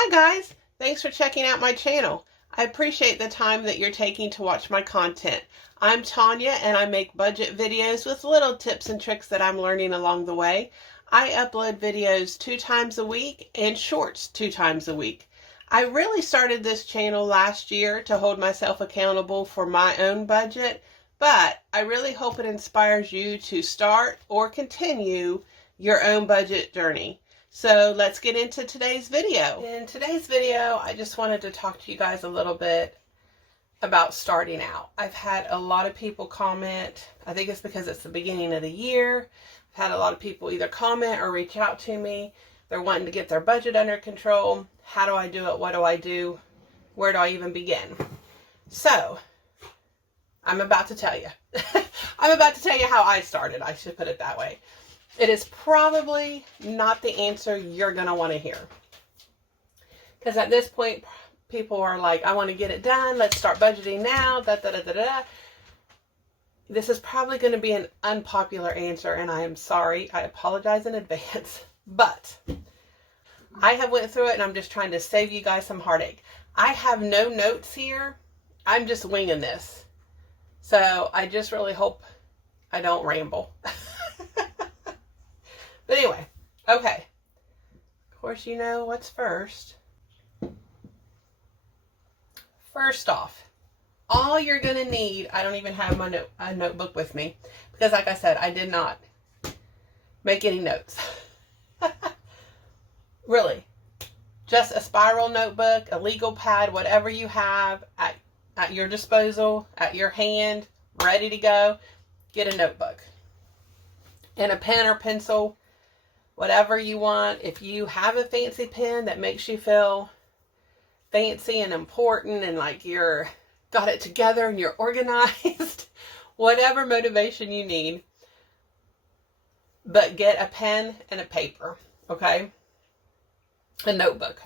Hi guys, thanks for checking out my channel. I appreciate the time that you're taking to watch my content. I'm Tanya and I make budget videos with little tips and tricks that I'm learning along the way. I upload videos 2 times a week and shorts 2 times a week. I really started this channel last year to hold myself accountable for my own budget, but I really hope it inspires you to start or continue your own budget journey. So let's get into today's video. In today's video, I just wanted to talk to you guys a little bit about starting out. I've had a lot of people comment. I think it's because it's the beginning of the year. I've had a lot of people either comment or reach out to me. They're wanting to get their budget under control. How do I do it? What do I do? Where do I even begin? So I'm about to tell you. I'm about to tell you how I started. I should put it that way. It is probably not the answer you're going to want to hear. Because at this point, people are like, I want to get it done. Let's start budgeting now. This is probably going to be an unpopular answer, and I am sorry. I apologize in advance. But I have went through it, and I'm just trying to save you guys some heartache. I have no notes here. I'm just winging this. So I just really hope I don't ramble. But anyway, okay. Of course, you know what's first. First off, all you're going to need, I don't even have my notebook with me, because like I said, I did not make any notes. Really. Just a spiral notebook, a legal pad, whatever you have at your disposal, at your hand, ready to go. Get a notebook. And a pen or pencil. Whatever you want. If you have a fancy pen that makes you feel fancy and important and like you're got it together and you're organized, whatever motivation you need, but get a pen and a paper, okay? A notebook.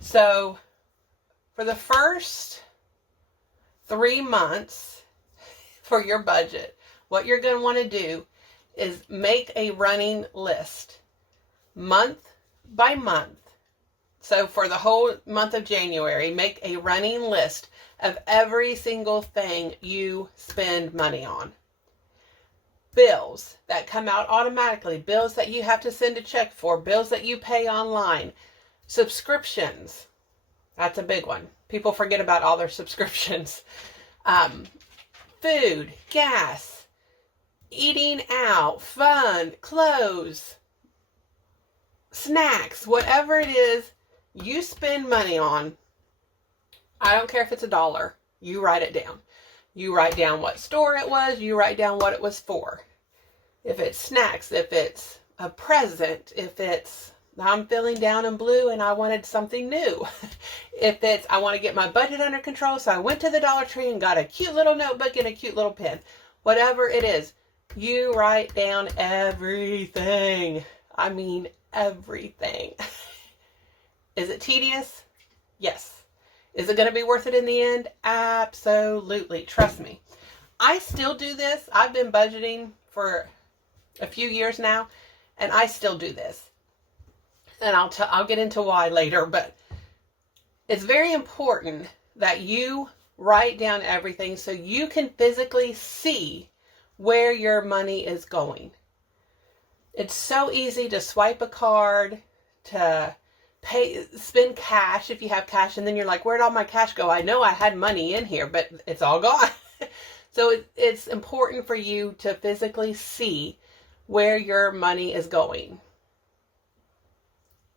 So for the first 3 months for your budget, what you're going to want to do is make a running list. Month by month. So for the whole month of January, make a running list of every single thing you spend money on. Bills that come out automatically, bills that you have to send a check for, bills that you pay online, subscriptions. That's a big one. People forget about all their subscriptions. Food, gas, eating out, fun, clothes, snacks, whatever it is you spend money on. I don't care if it's $1. You write it down. You write down what store it was. You write down what it was for. If it's snacks, if it's a present, if it's I'm feeling down and blue and I wanted something new. If it's I want to get my budget under control, so I went to the Dollar Tree and got a cute little notebook and a cute little pen. Whatever it is, you write down everything. I mean everything. Is it tedious? Yes. Is it going to be worth it in the end? Absolutely. Trust me. I still do this. I've been budgeting for a few years now, and I still do this. And I'll get into why later, but it's very important that you write down everything so you can physically see where your money is going. It's so easy to swipe a card, to spend cash if you have cash, and then you're like, where'd all my cash go? I know I had money in here, but it's all gone. So it's important for you to physically see where your money is going.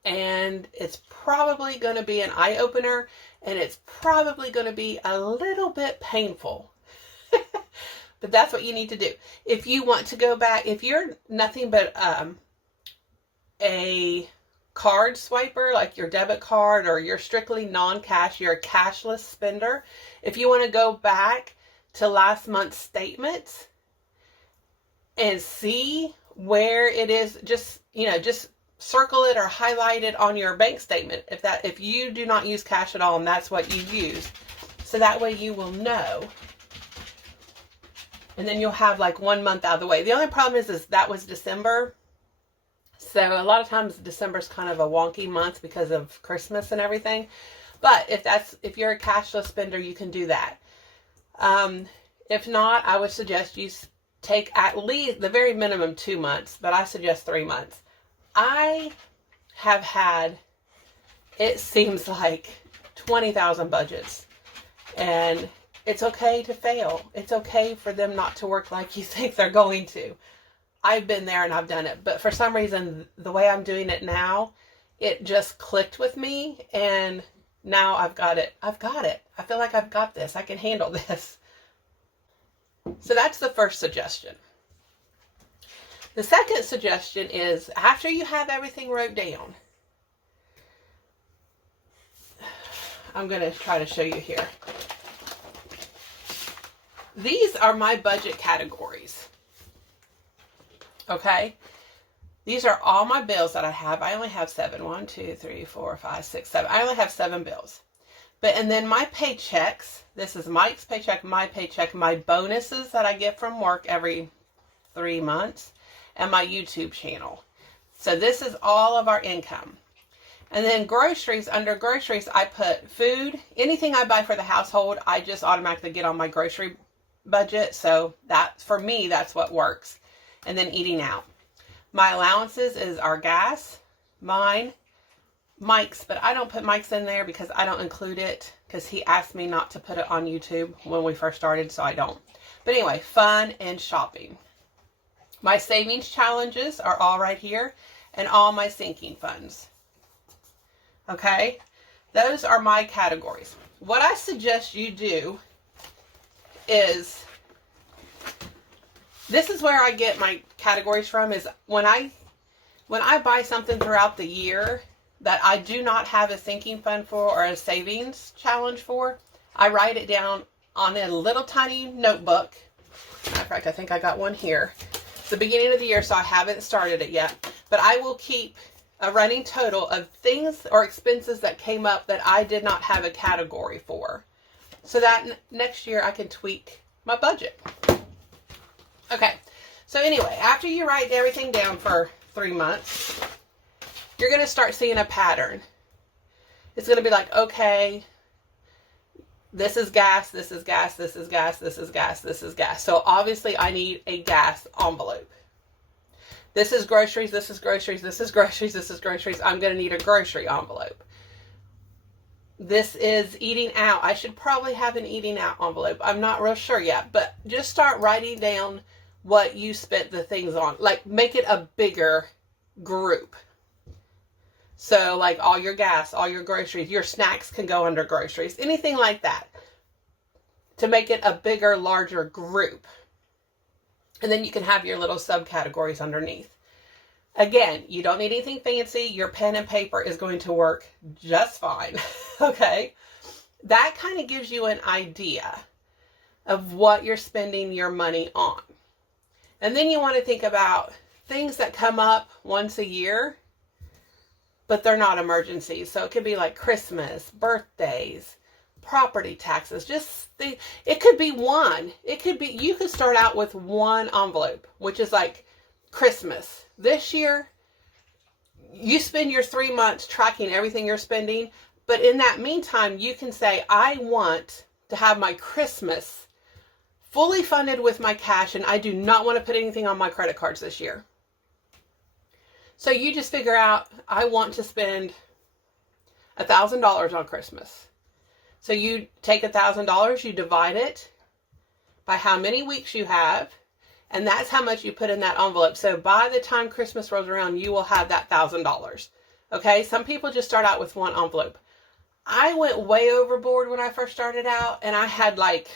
And it's probably going to be an eye-opener, and it's probably going to be a little bit painful. But that's what you need to do. If you want to go back, if you're nothing but a card swiper, like your debit card, or you're strictly non-cash, you're a cashless spender, if you want to go back to last month's statements and see where it is, just circle it or highlight it on your bank statement if you do not use cash at all and that's what you use. So that way you will know. And then you'll have like 1 month out of the way. The only problem is that was December. So a lot of times December's kind of a wonky month because of Christmas and everything. But if you're a cashless spender, you can do that. If not, I would suggest you take at least the very minimum 2 months, but I suggest 3 months. I have had, it seems like 20,000 budgets, and it's okay to fail. It's okay for them not to work like you think they're going to. I've been there and I've done it, but for some reason, the way I'm doing it now, it just clicked with me, and now I've got it. I feel like I've got this. I can handle this. So that's the first suggestion. The second suggestion is, after you have everything wrote down, I'm going to try to show you here. These are my budget categories. Okay? These are all my bills that I have. I only have 7. 1, 2, 3, 4, 5, 6, 7. I only have 7 bills. And then my paychecks, this is Mike's paycheck, my bonuses that I get from work every 3 months, and my YouTube channel. So this is all of our income. And then groceries, under groceries, I put food. Anything I buy for the household, I just automatically get on my grocery budget. So that, for me, that's what works. And then eating out. My allowances is our gas, mine, Mike's, but I don't put Mike's in there because I don't include it, because he asked me not to put it on YouTube when we first started, so I don't. But anyway, fun and shopping. My savings challenges are all right here, and all my sinking funds. Okay? Those are my categories. What I suggest you do is, this is where I get my categories from, is when I buy something throughout the year that I do not have a sinking fund for or a savings challenge for, I write it down on a little tiny notebook. In fact, I think I got one here. It's the beginning of the year, so I haven't started it yet. But I will keep a running total of things or expenses that came up that I did not have a category for, so that next year I can tweak my budget. Okay, so anyway, after you write everything down for 3 months, you're going to start seeing a pattern. It's going to be like, okay, this is gas, this is gas, this is gas, this is gas, this is gas. So obviously I need a gas envelope. This is groceries, this is groceries, this is groceries, this is groceries. I'm going to need a grocery envelope. This is eating out. I should probably have an eating out envelope. I'm not real sure yet, but just start writing down what you spent the things on. Like, make it a bigger group. So like all your gas, all your groceries, your snacks can go under groceries, anything like that, to make it a bigger, larger group. And then you can have your little subcategories underneath. Again, you don't need anything fancy. Your pen and paper is going to work just fine. Okay? That kind of gives you an idea of what you're spending your money on. And then you want to think about things that come up once a year, but they're not emergencies. So it could be like Christmas, birthdays, property taxes. It could be one. You could start out with one envelope, which is like Christmas. This year, you spend your 3 months tracking everything you're spending, but in that meantime, you can say, I want to have my Christmas fully funded with my cash, and I do not want to put anything on my credit cards this year. So you just figure out, I want to spend $1,000 on Christmas. So you take $1,000, you divide it by how many weeks you have, and that's how much you put in that envelope. So by the time Christmas rolls around, you will have that $1,000. Okay, some people just start out with one envelope. I went way overboard when I first started out, and I had like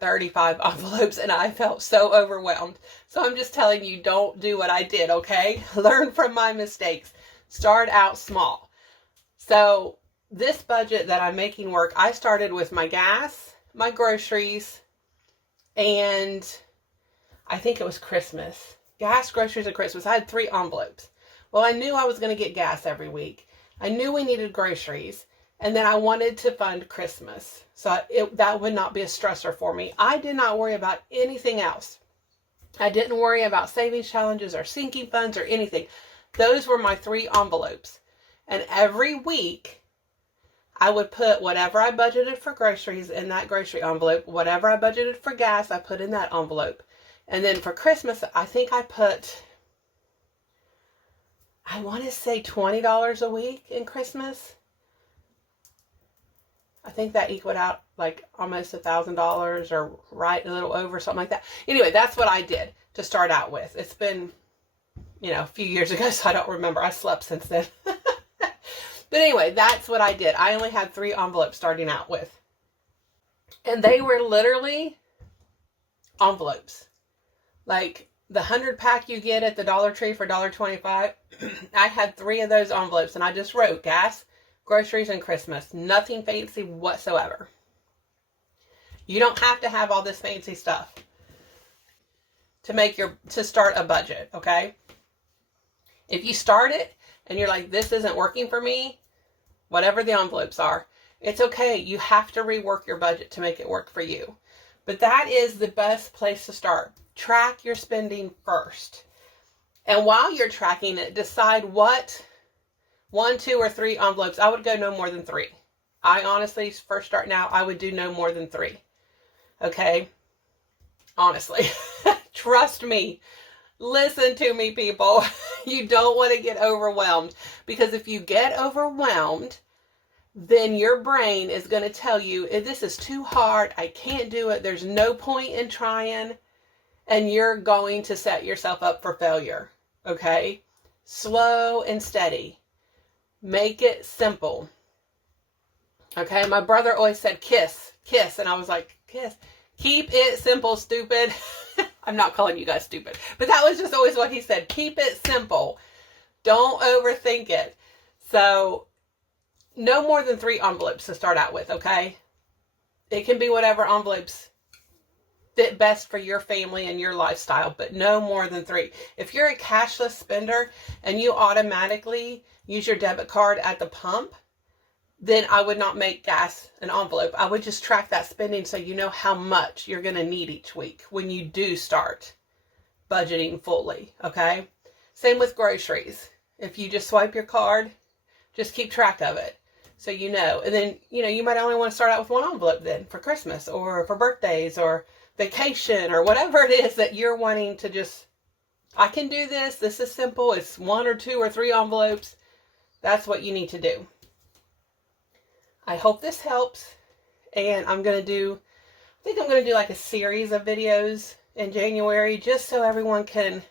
35 envelopes, and I felt so overwhelmed. So I'm just telling you, don't do what I did, okay? Learn from my mistakes. Start out small. So this budget that I'm making work, I started with my gas, my groceries, and I think it was Christmas. Gas, groceries, and Christmas. I had 3 envelopes. Well, I knew I was going to get gas every week. I knew we needed groceries. And then I wanted to fund Christmas. So that would not be a stressor for me. I did not worry about anything else. I didn't worry about savings challenges or sinking funds or anything. Those were my 3 envelopes. And every week, I would put whatever I budgeted for groceries in that grocery envelope. Whatever I budgeted for gas, I put in that envelope. And then for Christmas, I think I put, I want to say $20 a week in Christmas. I think that equaled out like almost $1,000 or right a little over, something like that. Anyway, that's what I did to start out with. It's been, a few years ago, so I don't remember. I slept since then. But anyway, that's what I did. I only had 3 envelopes starting out with. And they were literally envelopes. Like the 100-pack you get at the Dollar Tree for $1.25. I had 3 of those envelopes, and I just wrote gas, groceries, and Christmas. Nothing fancy whatsoever. You don't have to have all this fancy stuff to start a budget, okay? If you start it and you're like, this isn't working for me, whatever the envelopes are, it's okay. You have to rework your budget to make it work for you. But that is the best place to start. Track your spending first. And while you're tracking it, decide what 1, 2, or 3 envelopes. I would go no more than 3. I honestly, first starting out, I would do no more than 3. Okay? Honestly. Trust me. Listen to me, people. You don't want to get overwhelmed, because if you get overwhelmed, then your brain is going to tell you, this is too hard. I can't do it. There's no point in trying. And you're going to set yourself up for failure. Okay? Slow and steady. Make it simple. Okay? My brother always said, kiss, kiss. And I was like, kiss. Keep it simple, stupid. I'm not calling you guys stupid, but that was just always what he said. Keep it simple. Don't overthink it. So no more than 3 envelopes to start out with, okay? It can be whatever envelopes fit best for your family and your lifestyle, but no more than 3. If you're a cashless spender and you automatically use your debit card at the pump, then I would not make gas an envelope. I would just track that spending so you know how much you're going to need each week when you do start budgeting fully, okay? Same with groceries. If you just swipe your card, just keep track of it so you know. And then, you might only want to start out with 1 envelope then for Christmas or for birthdays or vacation or whatever it is that you're wanting to just, I can do this. This is simple. It's 1 or 2 or 3 envelopes. That's what you need to do. I hope this helps, and I think I'm going to do like a series of videos in January just so everyone can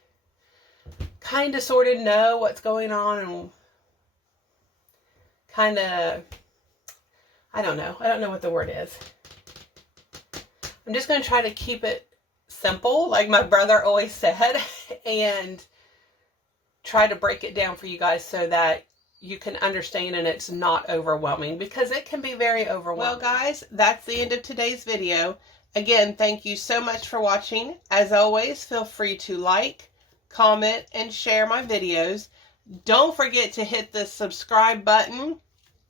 kind of sort of know what's going on and kind of, I don't know what the word is. I'm just going to try to keep it simple, like my brother always said, and try to break it down for you guys so that you can understand and it's not overwhelming, because it can be very overwhelming. Well, guys, that's the end of today's video. Again, thank you so much for watching. As always, feel free to like, comment, and share my videos. Don't forget to hit the subscribe button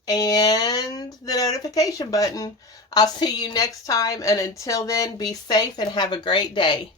and the notification button. I'll see you next time, and until then, be safe and have a great day.